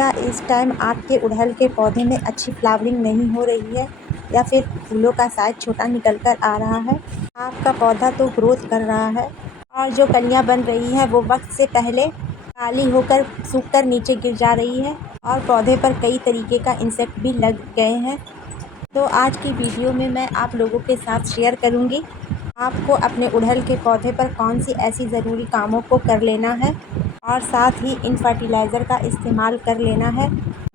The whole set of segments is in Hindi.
क्या इस टाइम आपके गुड़हल के पौधे में अच्छी फ्लावरिंग नहीं हो रही है या फिर फूलों का साइज छोटा निकल कर आ रहा है? आपका पौधा तो ग्रोथ कर रहा है और जो कलियां बन रही हैं वो वक्त से पहले काली होकर सूखकर नीचे गिर जा रही है और पौधे पर कई तरीके का इंसेक्ट भी लग गए हैं। तो आज की वीडियो में मैं आप लोगों के साथ शेयर करूंगी आपको अपने गुड़हल के पौधे पर कौन सी ऐसी ज़रूरी कामों को कर लेना है और साथ ही इन फर्टिलाइज़र का इस्तेमाल कर लेना है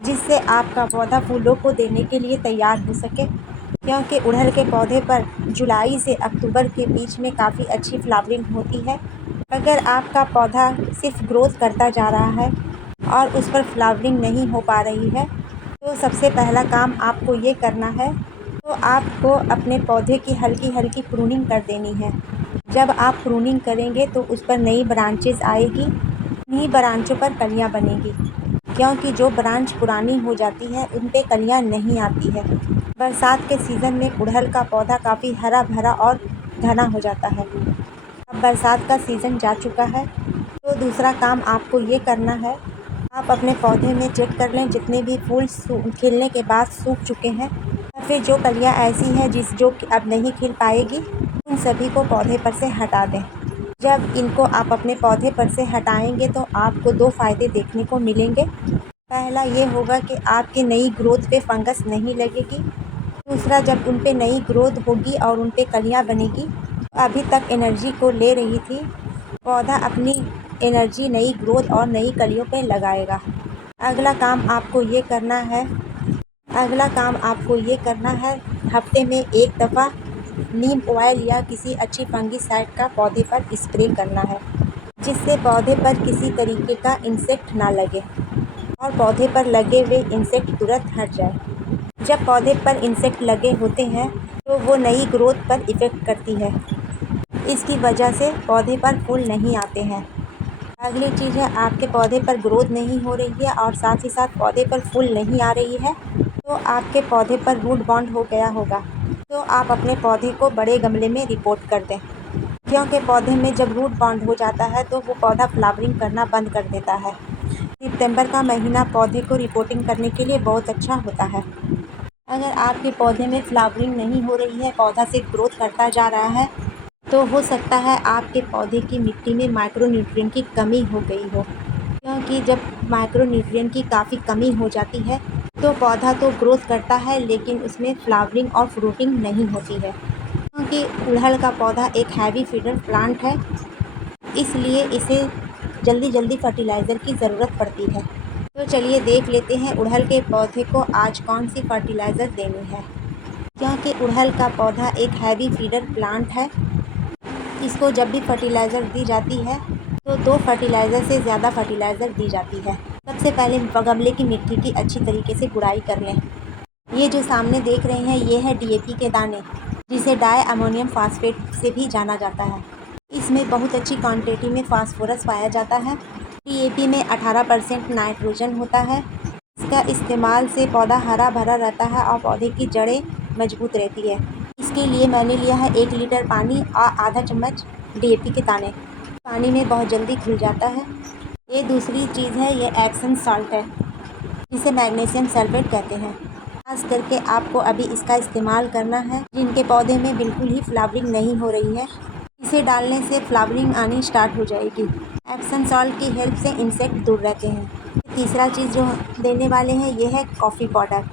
जिससे आपका पौधा फूलों को देने के लिए तैयार हो सके, क्योंकि गुड़हल के पौधे पर जुलाई से अक्टूबर के बीच में काफ़ी अच्छी फ्लावरिंग होती है। अगर आपका पौधा सिर्फ ग्रोथ करता जा रहा है और उस पर फ्लावरिंग नहीं हो पा रही है तो सबसे पहला काम आपको ये करना है, तो आपको अपने पौधे की हल्की हल्की प्रूनिंग कर देनी है। जब आप प्रूनिंग करेंगे तो उस पर नई ब्रांचेस आएगी, उन्हीं ब्रांचों पर कलियां बनेगी, क्योंकि जो ब्रांच पुरानी हो जाती है उन पे कलियां नहीं आती है। बरसात के सीज़न में गुड़हल का पौधा काफ़ी हरा भरा और घना हो जाता है। अब बरसात का सीज़न जा चुका है तो दूसरा काम आपको ये करना है, आप अपने पौधे में चेक कर लें जितने भी फूल खिलने के बाद सूख चुके हैं या फिर जो कलियां ऐसी हैं जो अब नहीं खिल पाएगी, उन सभी को पौधे पर से हटा दें। जब इनको आप अपने पौधे पर से हटाएंगे तो आपको दो फ़ायदे देखने को मिलेंगे। पहला ये होगा कि आपकी नई ग्रोथ पे फंगस नहीं लगेगी। दूसरा, जब उन पे नई ग्रोथ होगी और उन पे कलियाँ बनेगी तो अभी तक एनर्जी को ले रही थी, पौधा अपनी एनर्जी नई ग्रोथ और नई कलियों पे लगाएगा। अगला काम आपको ये करना है हफ्ते में एक दफ़ा नीम ऑयल या किसी अच्छी फंगिसाइड का पौधे पर स्प्रे करना है, जिससे पौधे पर किसी तरीके का इंसेक्ट ना लगे और पौधे पर लगे हुए इंसेक्ट तुरंत हट जाए। जब पौधे पर इंसेक्ट लगे होते हैं तो वो नई ग्रोथ पर इफ़ेक्ट करती है, इसकी वजह से पौधे पर फूल नहीं आते हैं। अगली चीज़ है, आपके पौधे पर ग्रोथ नहीं हो रही है और साथ ही साथ पौधे पर फूल नहीं आ रही है तो आपके पौधे पर रूट बॉन्ड हो गया होगा। तो आप अपने पौधे को बड़े गमले में रिपोर्ट कर दें, क्योंकि पौधे में जब रूट बॉन्ड हो जाता है तो वो पौधा फ्लावरिंग करना बंद कर देता है। सितंबर का महीना पौधे को रिपोर्टिंग करने के लिए बहुत अच्छा होता है। अगर आपके पौधे में फ्लावरिंग नहीं हो रही है, पौधा सिर्फ ग्रोथ करता जा रहा है, तो हो सकता है आपके पौधे की मिट्टी में माइक्रोन्यूट्रिएंट की कमी हो गई हो, क्योंकि जब माइक्रोन्यूट्रिएंट की काफ़ी कमी हो जाती है तो पौधा तो ग्रोथ करता है लेकिन उसमें फ्लावरिंग और फ्रूटिंग नहीं होती है, क्योंकि गुड़हल का पौधा एक हैवी फीडर प्लांट है, इसलिए इसे जल्दी जल्दी फर्टिलाइज़र की ज़रूरत पड़ती है। तो चलिए देख लेते हैं गुड़हल के पौधे को आज कौन सी फर्टिलाइज़र देनी है। क्योंकि गुड़हल का पौधा एक हैवी फीडर प्लांट है, इसको जब भी फर्टिलाइज़र दी जाती है तो 2 फर्टिलाइज़र से ज़्यादा फर्टिलाइज़र दी जाती है। सबसे पहले गमले की मिट्टी की अच्छी तरीके से गुड़ाई कर लें। ये जो सामने देख रहे हैं ये है डीएपी के दाने, जिसे डाई अमोनियम फास्फेट से भी जाना जाता है। इसमें बहुत अच्छी क्वांटिटी में फास्फोरस पाया जाता है। डीएपी में 18% नाइट्रोजन होता है। इसका इस्तेमाल से पौधा हरा भरा रहता है और पौधे की जड़ें मजबूत रहती है। इसके लिए मैंने लिया है 1 लीटर पानी और आधा चम्मच डीएपी के दाने। पानी में बहुत जल्दी घुल जाता है। ये दूसरी चीज़ है, ये एप्सम सॉल्ट है, जिसे मैग्नीशियम सल्फेट कहते हैं। खास करके आपको अभी इसका इस्तेमाल करना है जिनके पौधे में बिल्कुल ही फ्लावरिंग नहीं हो रही है। इसे डालने से फ्लावरिंग आनी स्टार्ट हो जाएगी। एप्सम सॉल्ट की हेल्प से इंसेक्ट दूर रहते हैं। तीसरा चीज़ जो देने वाले हैं ये है कॉफ़ी पाउडर।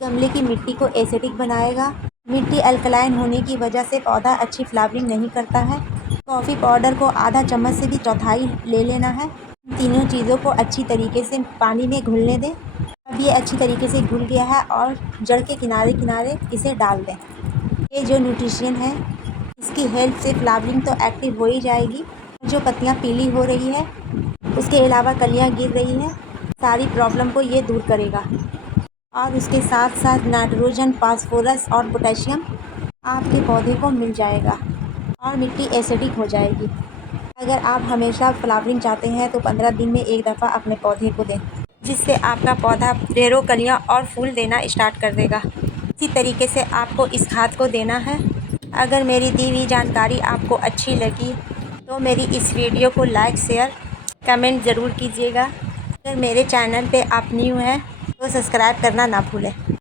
गमले की मिट्टी को एसिडिक बनाएगा। मिट्टी अल्कलाइन होने की वजह से पौधा अच्छी फ्लावरिंग नहीं करता है। कॉफ़ी पाउडर को आधा चम्मच से भी चौथाई ले लेना है। तीनों चीज़ों को अच्छी तरीके से पानी में घुलने दें। अब ये अच्छी तरीके से घुल गया है और जड़ के किनारे किनारे इसे डाल दें। ये जो न्यूट्रिशन है इसकी हेल्प से फ्लावरिंग तो एक्टिव हो ही जाएगी, जो पत्तियाँ पीली हो रही है उसके अलावा कलियाँ गिर रही हैं, सारी प्रॉब्लम को ये दूर करेगा। और उसके साथ साथ नाइट्रोजन, फास्फोरस और पोटेशियम आपके पौधे को मिल जाएगा और मिट्टी एसिडिक हो जाएगी। अगर आप हमेशा फ्लावरिंग चाहते हैं तो 15 दिन में एक दफ़ा अपने पौधे को दें, जिससे आपका पौधा ढेरों कलियां और फूल देना स्टार्ट कर देगा। इसी तरीके से आपको इस खाद को देना है। अगर मेरी दी हुई जानकारी आपको अच्छी लगी तो मेरी इस वीडियो को लाइक, शेयर, कमेंट ज़रूर कीजिएगा। अगर मेरे चैनल पे आप न्यू हैं तो सब्सक्राइब करना ना भूलें।